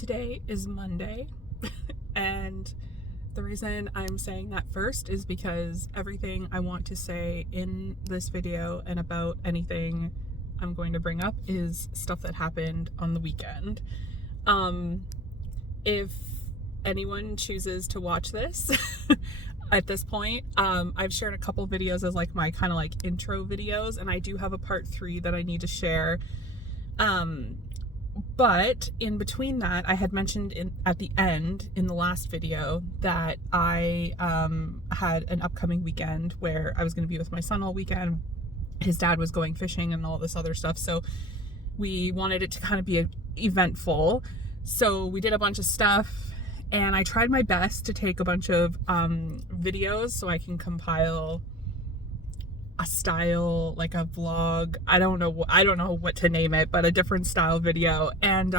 Today is Monday, and the reason I'm saying that first is because everything I want to say in this video and about anything I'm going to bring up is stuff that happened on the weekend. If anyone chooses to watch this at this point, I've shared a couple videos as like my kind of like intro videos, and I do have a part 3 that I need to share. But in between that, I had mentioned at the end in the last video that I had an upcoming weekend where I was going to be with my son all weekend. His dad was going fishing and all this other stuff, so we wanted it to kind of be eventful. So we did a bunch of stuff, and I tried my best to take a bunch of videos so I can compile a style, like a vlog. I don't know what to name it, but a different style video. And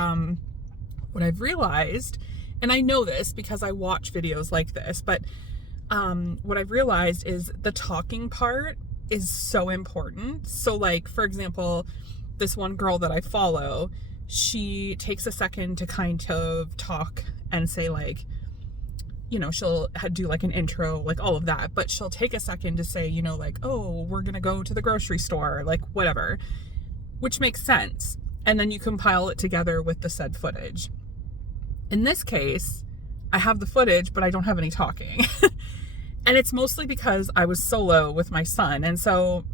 what I've realized, and I know this because I watch videos like this, but what I've realized is the talking part is so important. So like, for example, this one girl that I follow, she takes a second to kind of talk and say like, you know, she'll do like an intro, like all of that, but she'll take a second to say, you know, like, oh, we're gonna go to the grocery store, like whatever, which makes sense. And then you compile it together with the said footage. In this case, I have the footage, but I don't have any talking. And it's mostly because I was solo with my son. And so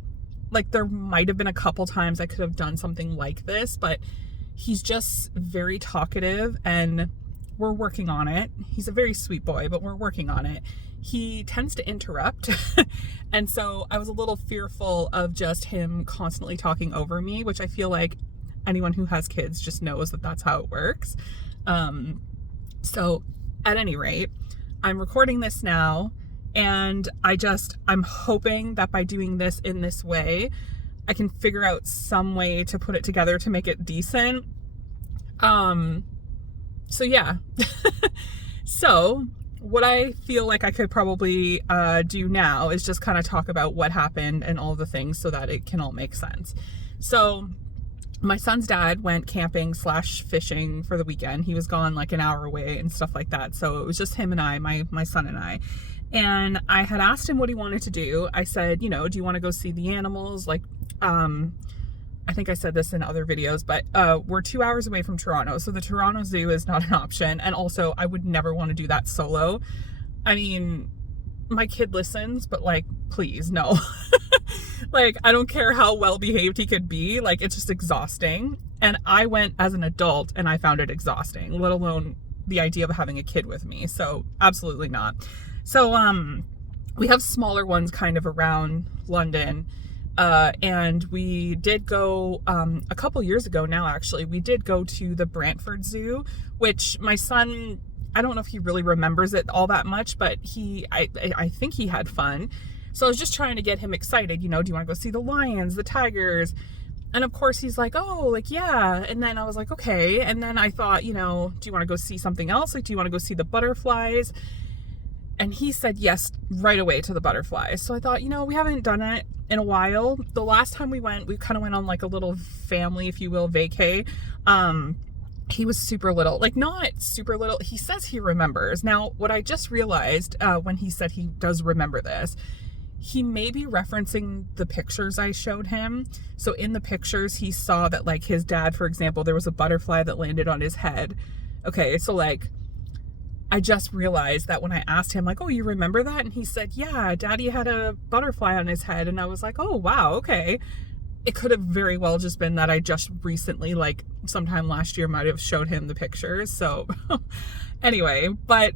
like there might have been a couple times I could have done something like this, but he's just very talkative, and we're working on it. He's a very sweet boy, but we're working on it. He tends to interrupt. And so I was a little fearful of just him constantly talking over me, which I feel like anyone who has kids just knows that that's how it works. So at any rate, I'm recording this now, and I'm hoping that by doing this in this way, I can figure out some way to put it together to make it decent. So yeah. So what I feel like I could probably do now is just kind of talk about what happened and all the things so that it can all make sense. So my son's dad went camping / fishing for the weekend. He was gone like an hour away and stuff like that. So it was just him and I, my son and I. And I had asked him what he wanted to do. I said, you know, do you want to go see the animals? Like, I think I said this in other videos, but we're 2 hours away from Toronto, so the Toronto Zoo is not an option. And also, I would never want to do that solo. I mean, my kid listens, but like, please, no. Like, I don't care how well behaved he could be. Like, it's just exhausting. And I went as an adult, and I found it exhausting, let alone the idea of having a kid with me. So, absolutely not. So, we have smaller ones kind of around London. And we did go, a couple years ago now, actually, we did go to the Brantford Zoo, which my son, I don't know if he really remembers it all that much, but I think he had fun. So I was just trying to get him excited, you know, do you want to go see the lions, the tigers? And of course he's like, oh, like, yeah. And then I was like, okay. And then I thought, you know, do you want to go see something else? Like, do you want to go see the butterflies? And he said yes right away to the butterflies. So I thought, you know, we haven't done it in a while. The last time we went, we kind of went on like a little family, if you will, vacay. He was super little, like not super little. He says he remembers. Now, what I just realized when he said he does remember this, he may be referencing the pictures I showed him. So in the pictures, he saw that like his dad, for example, there was a butterfly that landed on his head. Okay, so like, I just realized that when I asked him, like, oh, you remember that? And he said, yeah, Daddy had a butterfly on his head. And I was like, oh, wow, okay. It could have very well just been that I just recently, like sometime last year, might have showed him the pictures. So anyway, but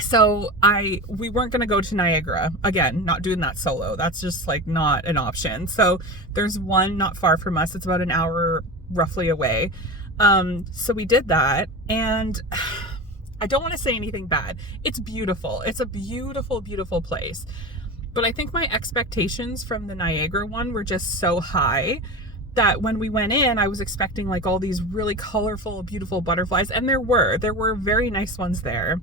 so we weren't going to go to Niagara. Again, not doing that solo. That's just like not an option. So there's one not far from us. It's about an hour roughly away. So we did that, and I don't want to say anything bad. It's beautiful. It's a beautiful, beautiful place. But I think my expectations from the Niagara one were just so high that when we went in, I was expecting like all these really colorful, beautiful butterflies. And there were very nice ones there.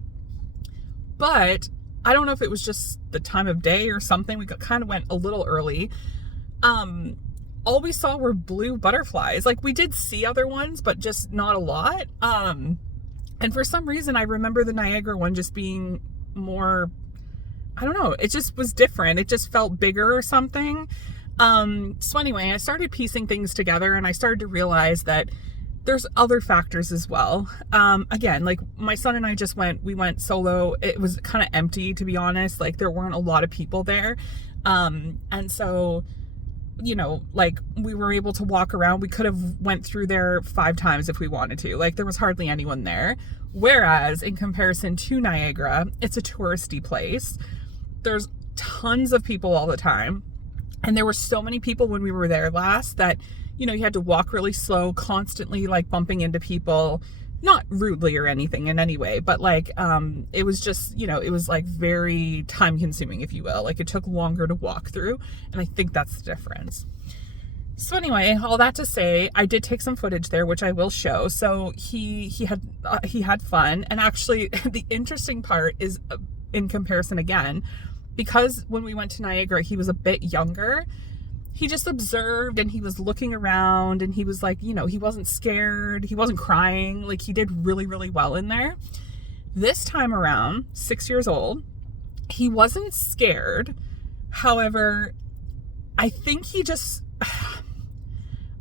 But I don't know if it was just the time of day or something. We kind of went a little early. all we saw were blue butterflies. Like, we did see other ones, but just not a lot. And for some reason, I remember the Niagara one just being more, I don't know, it just was different. It just felt bigger or something. So anyway, I started piecing things together, and I started to realize that there's other factors as well. Again, like, my son and I we went solo. It was kind of empty, to be honest. Like, there weren't a lot of people there. And so, you know, like, we were able to walk around. We could have went through there 5 times if we wanted to. Like, there was hardly anyone there. Whereas in comparison to Niagara, it's a touristy place. There's tons of people all the time. And there were so many people when we were there last that, you know, you had to walk really slow, constantly like bumping into people, not rudely or anything in any way, but like, it was just, you know, it was like very time consuming, if you will. Like, it took longer to walk through. And I think that's the difference. So anyway, all that to say, I did take some footage there, which I will show. So he had fun. And actually the interesting part is, in comparison again, because when we went to Niagara, he was a bit younger. He just observed, and he was looking around, and he was like, you know, he wasn't scared. He wasn't crying. Like, he did really, really well in there. This time around, 6 years old, he wasn't scared. However, I think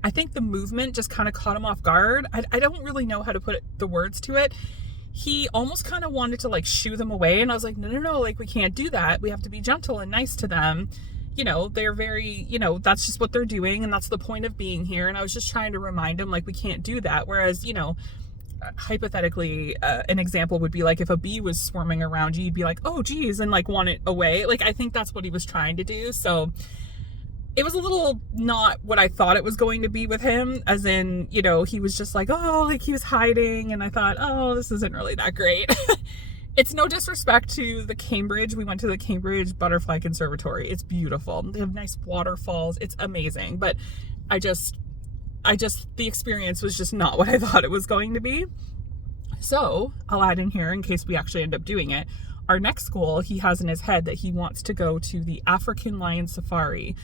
I think the movement just kind of caught him off guard. I don't really know how to put the words to it. He almost kind of wanted to like shoo them away. And I was like, no, like, we can't do that. We have to be gentle and nice to them. You know, they're very, you know, that's just what they're doing. And that's the point of being here. And I was just trying to remind him, like, we can't do that. Whereas, you know, hypothetically, an example would be like, if a bee was swarming around you, you'd be like, oh geez, and like want it away. Like, I think that's what he was trying to do. So it was a little not what I thought it was going to be with him, as in, you know, he was just like, oh, like, he was hiding. And I thought, oh, this isn't really that great. It's no disrespect to the Cambridge. We went to the Cambridge Butterfly Conservatory. It's beautiful. They have nice waterfalls. It's amazing. But I just, the experience was just not what I thought it was going to be. So I'll add in here, in case we actually end up doing it, our next goal, he has in his head that he wants to go to the African Lion Safari,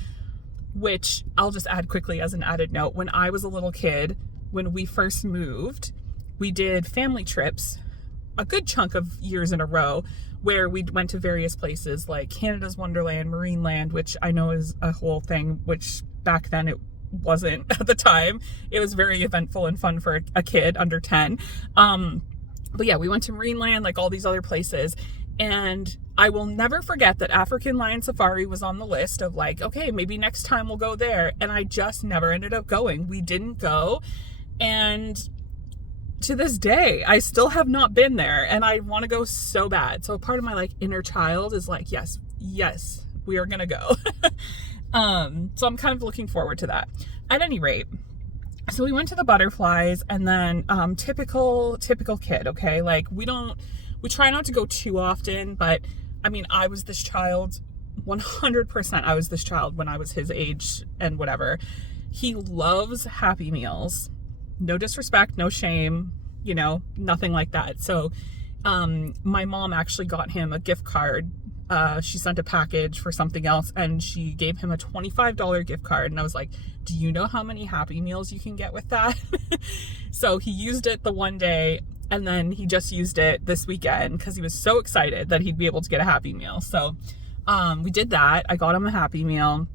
which I'll just add quickly as an added note. When I was a little kid, when we first moved, we did family trips a good chunk of years in a row, where we went to various places like Canada's Wonderland, Marineland, which I know is a whole thing, which back then it wasn't at the time. It was very eventful and fun for a kid under 10. But yeah, we went to Marineland, like all these other places. And I will never forget that African Lion Safari was on the list of like, okay, maybe next time we'll go there. And I just never ended up going. We didn't go. And to this day, I still have not been there, and I want to go so bad. So part of my like inner child is like, yes, we are going to go. So I'm kind of looking forward to that. At any rate, so we went to the butterflies, and then, typical kid. Okay. Like, we try not to go too often, but I mean, I was this child, 100%. I was this child when I was his age and whatever. He loves Happy Meals. No disrespect, no shame, you know, nothing like that. So, my mom actually got him a gift card. She sent a package for something else, and she gave him a $25 gift card. And I was like, do you know how many Happy Meals you can get with that? So he used it the one day, and then he just used it this weekend because he was so excited that he'd be able to get a Happy Meal. So, we did that. I got him a Happy Meal.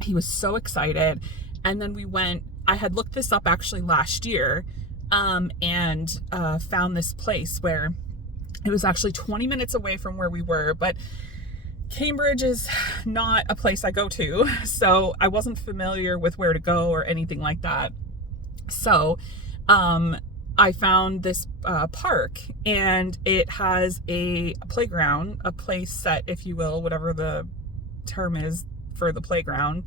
He was so excited. And then we went, I had looked this up actually last year, and found this place where it was actually 20 minutes away from where we were, but Cambridge is not a place I go to, so I wasn't familiar with where to go or anything like that. So I found this park, and it has a playground, a play set, if you will, whatever the term is for the playground,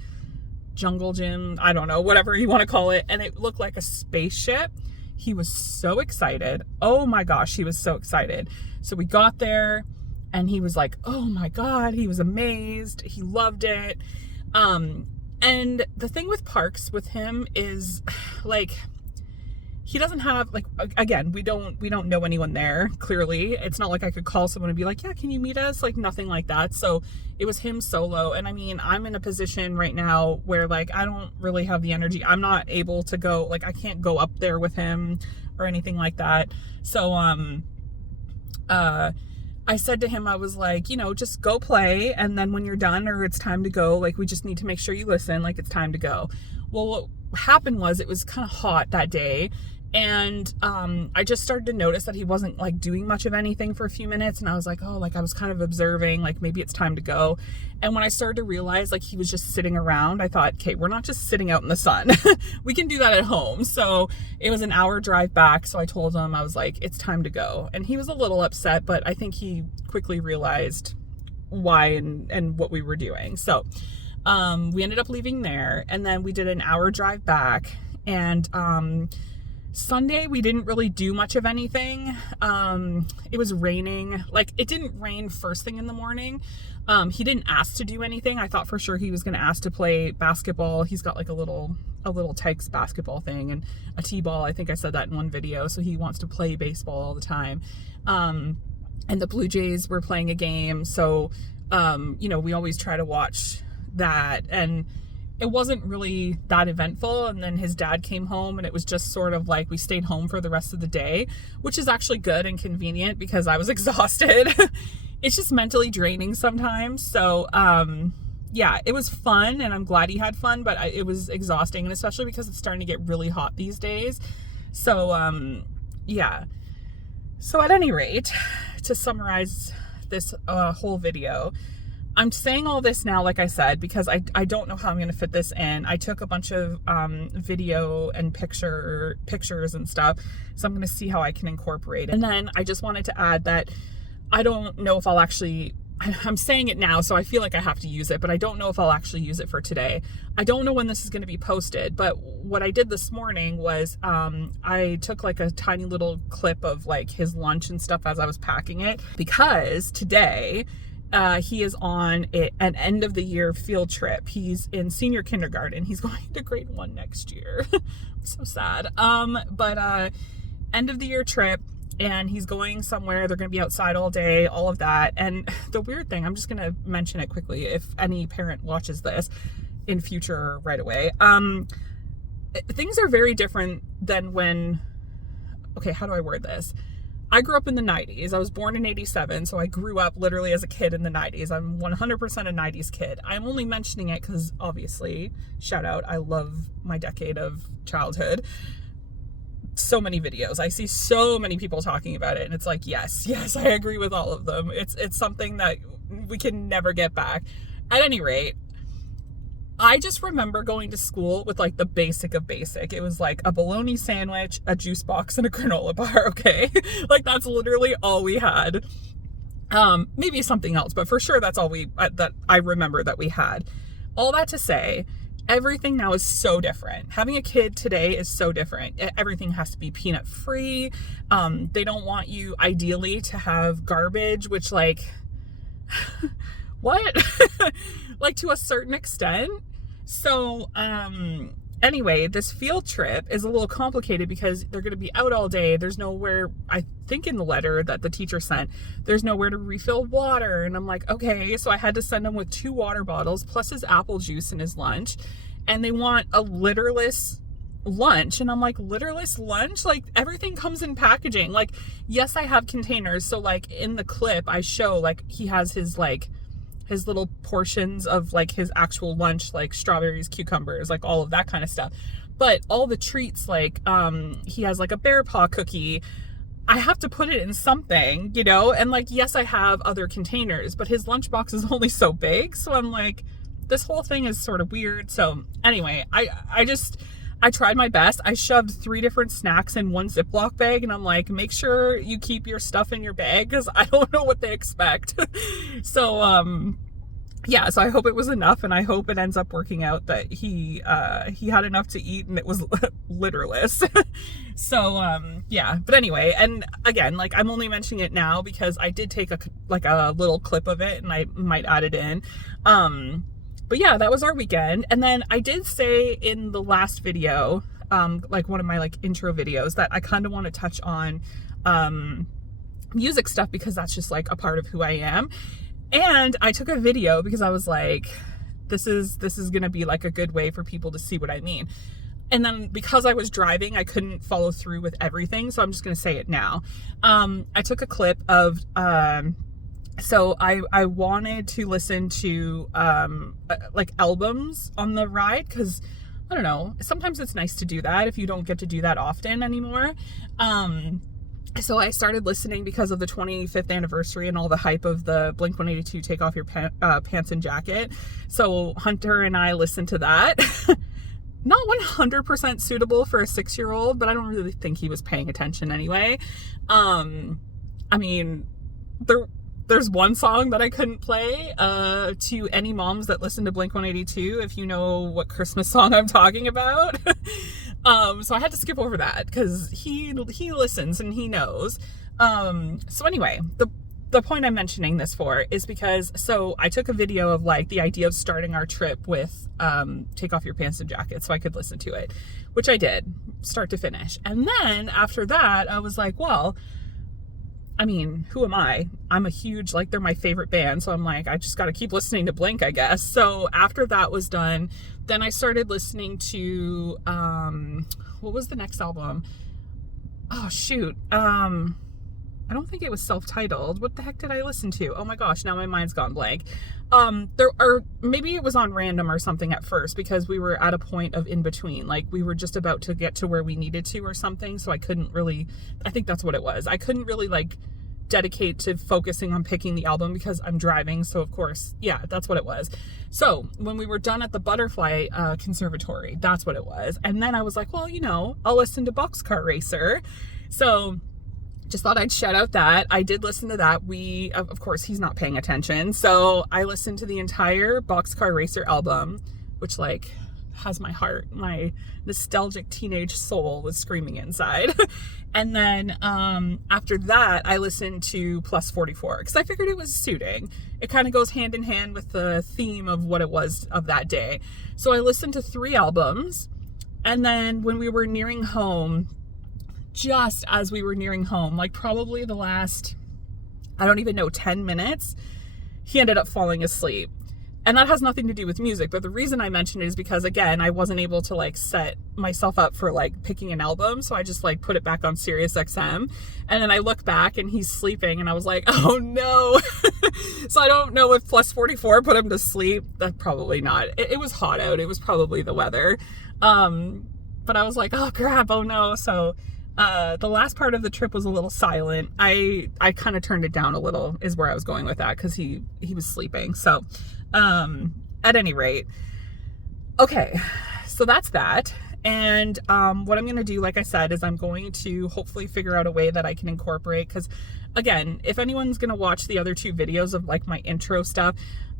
jungle gym, I don't know, whatever you want to call it. And it looked like a spaceship. He was so excited. Oh my gosh, he was so excited. So we got there, and he was like, oh my God, he was amazed. He loved it. And the thing with parks with him is like, he doesn't have, like, again, we don't know anyone there, clearly. It's not like I could call someone and be like, yeah, can you meet us? Like, nothing like that. So it was him solo. And I mean, I'm in a position right now where, like, I don't really have the energy. I'm not able to go, like, I can't go up there with him or anything like that. So I said to him, I was like, you know, just go play, and then when you're done or it's time to go, like, we just need to make sure you listen, like, it's time to go. Well, what happened was, it was kind of hot that day, and I just started to notice that he wasn't, like, doing much of anything for a few minutes, and I was like, oh, like, I was kind of observing, like, maybe it's time to go. And when I started to realize, like, he was just sitting around, I thought, okay, we're not just sitting out in the sun. We can do that at home. So it was an hour drive back, so I told him, I was like, it's time to go. And he was a little upset, but I think he quickly realized why and what we were doing. So we ended up leaving there, and then we did an hour drive back, and Sunday we didn't really do much of anything. It was raining. Like, it didn't rain first thing in the morning. He didn't ask to do anything. I thought for sure he was going to ask to play basketball. He's got like a little Tykes basketball thing and a t-ball. I think I said that in one video. So he wants to play baseball all the time. And the Blue Jays were playing a game. So, you know, we always try to watch that, and it wasn't really that eventful. And then his dad came home, and it was just sort of like we stayed home for the rest of the day, which is actually good and convenient because I was exhausted. It's just mentally draining sometimes. So, yeah, it was fun, and I'm glad he had fun, but it was exhausting, and especially because it's starting to get really hot these days. So, yeah. So at any rate, to summarize this whole video, I'm saying all this now, like I said, because I don't know how I'm going to fit this in. I took a bunch of video and pictures and stuff, so I'm going to see how I can incorporate it. And then I just wanted to add that I don't know if I'll actually, I'm saying it now, so I feel like I have to use it, but I don't know if I'll actually use it for today. I don't know when this is going to be posted, but what I did this morning was I took like a tiny little clip of like his lunch and stuff as I was packing it, because today he is on an end of the year field trip. He's in senior kindergarten. He's going to grade 1 next year. So sad. But end of the year trip, and he's going somewhere. They're going to be outside all day, all of that. And the weird thing, I'm just going to mention it quickly if any parent watches this in future right away. Things are very different than when, okay, how do I word this? I grew up in the 90s. I was born in 87, so I grew up literally as a kid in the 90s. I'm 100% a 90s kid. I'm only mentioning it because, obviously, shout out, I love my decade of childhood. So many videos. I see so many people talking about it, and it's like, yes, I agree with all of them. It's something that we can never get back. At any rate, I just remember going to school with like the basic of basic. It was like a bologna sandwich, a juice box, and a granola bar, okay? Like, that's literally all we had. Maybe something else, but for sure that's all that I remember that we had. All that to say, everything now is so different. Having a kid today is so different. Everything has to be peanut free. They don't want you ideally to have garbage, which, like, what? Like, to a certain extent. So, anyway, this field trip is a little complicated because they're going to be out all day. There's nowhere, I think in the letter that the teacher sent, there's nowhere to refill water. And I'm like, okay. So I had to send him with 2 water bottles plus his apple juice and his lunch. And they want a litterless lunch. And I'm like, litterless lunch? Like, everything comes in packaging. Like, yes, I have containers. So, like, in the clip, I show, like, he has his, like, his little portions of like his actual lunch, like strawberries, cucumbers, like all of that kind of stuff. But all the treats, like he has like a bear paw cookie. I have to put it in something, you know? And like, yes, I have other containers, but his lunchbox is only so big. So I'm like, this whole thing is sort of weird. So anyway, I tried my best. I shoved 3 different snacks in 1 Ziploc bag, and I'm like, make sure you keep your stuff in your bag because I don't know what they expect. So, yeah, so I hope it was enough, and I hope it ends up working out that he had enough to eat and it was litterless. So, yeah, but anyway, and again, like, I'm only mentioning it now because I did take a little clip of it and I might add it in. But yeah, that was our weekend. And then I did say in the last video, like one of my like intro videos, that I kind of want to touch on music stuff because that's just like a part of who I am. And I took a video because I was like, this is gonna be like a good way for people to see what I mean. And then because I was driving, I couldn't follow through with everything, so I'm just gonna say it now. I took a clip of so I wanted to listen to like albums on the ride, because I don't know, sometimes it's nice to do that if you don't get to do that often anymore. So I started listening because of the 25th anniversary and all the hype of the Blink-182 Take Off Your Pants and Jacket. So Hunter and I listened to that. Not 100% suitable for a 6-year-old, but I don't really think he was paying attention anyway. I mean, there's one song that I couldn't play to any moms that listen to Blink-182, if you know what Christmas song I'm talking about. So I had to skip over that because he listens and he knows. So anyway, the point I'm mentioning this for is because, so I took a video of like the idea of starting our trip with Take Off Your Pants and Jacket so I could listen to it, which I did, start to finish. And then after that, I was like, well, I mean, who am I? I'm a huge, like, they're my favorite band. So I'm like, I just got to keep listening to Blink, I guess. So after that was done, then I started listening to, what was the next album? Oh, shoot. I don't think it was self-titled. What the heck did I listen to? Oh my gosh, now my mind's gone blank. Maybe it was on random or something at first because we were at a point of in between. Like we were just about to get to where we needed to or something. So I couldn't really, I think that's what it was. I couldn't really like dedicate to focusing on picking the album because I'm driving. So of course, yeah, that's what it was. So when we were done at the Butterfly Conservatory, that's what it was. And then I was like, well, you know, I'll listen to Boxcar Racer. So just thought I'd shout out that. I did listen to that. Of course, he's not paying attention. So I listened to the entire Boxcar Racer album, which like has my heart. My nostalgic teenage soul was screaming inside. And then after that, I listened to Plus 44 because I figured it was suiting. It kind of goes hand in hand with the theme of what it was of that day. So I listened to 3 albums. And then when we were nearing home, just as we were nearing home, like probably the last, I don't even know, 10 minutes, he ended up falling asleep. And that has nothing to do with music, but the reason I mention it is because, again, I wasn't able to like set myself up for like picking an album, so I just like put it back on Sirius XM, and then I look back and he's sleeping, and I was like, oh no. So I don't know if Plus 44 put him to sleep. That probably not. It was hot out. It was probably the weather. But I was like, oh crap, oh no. So the last part of the trip was a little silent. I kind of turned it down a little is where I was going with that because he was sleeping. So at any rate, okay, so that's that. And what I'm going to do, like I said, is I'm going to hopefully figure out a way that I can incorporate, because again, if anyone's going to watch the other 2 videos of like my intro stuff,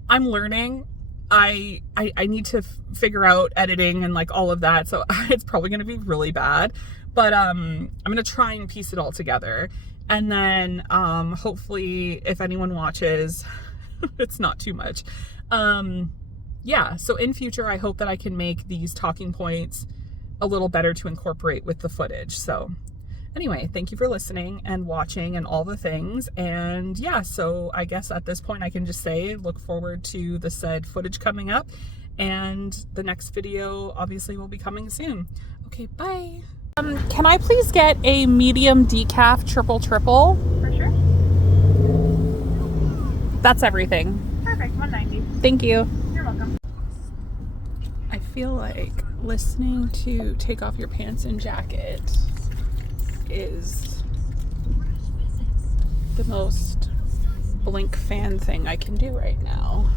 I'm learning. I need to figure out editing and like all of that. So it's probably going to be really bad. But I'm going to try and piece it all together. And then hopefully if anyone watches, it's not too much. Yeah, so in future, I hope that I can make these talking points a little better to incorporate with the footage. So anyway, thank you for listening and watching and all the things. And yeah, so I guess at this point I can just say, look forward to the said footage coming up. And the next video obviously will be coming soon. Okay, bye. Can I please get a medium decaf triple? For sure. That's everything. Perfect, 190. Thank you. You're welcome. I feel like listening to Take Off Your Pants and Jacket is the most Blink fan thing I can do right now.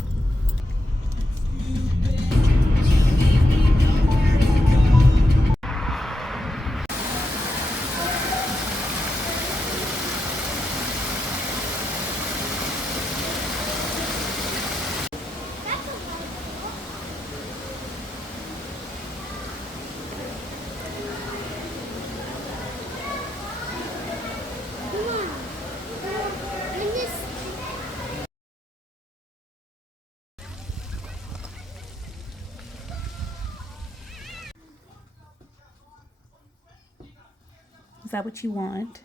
Is that what you want?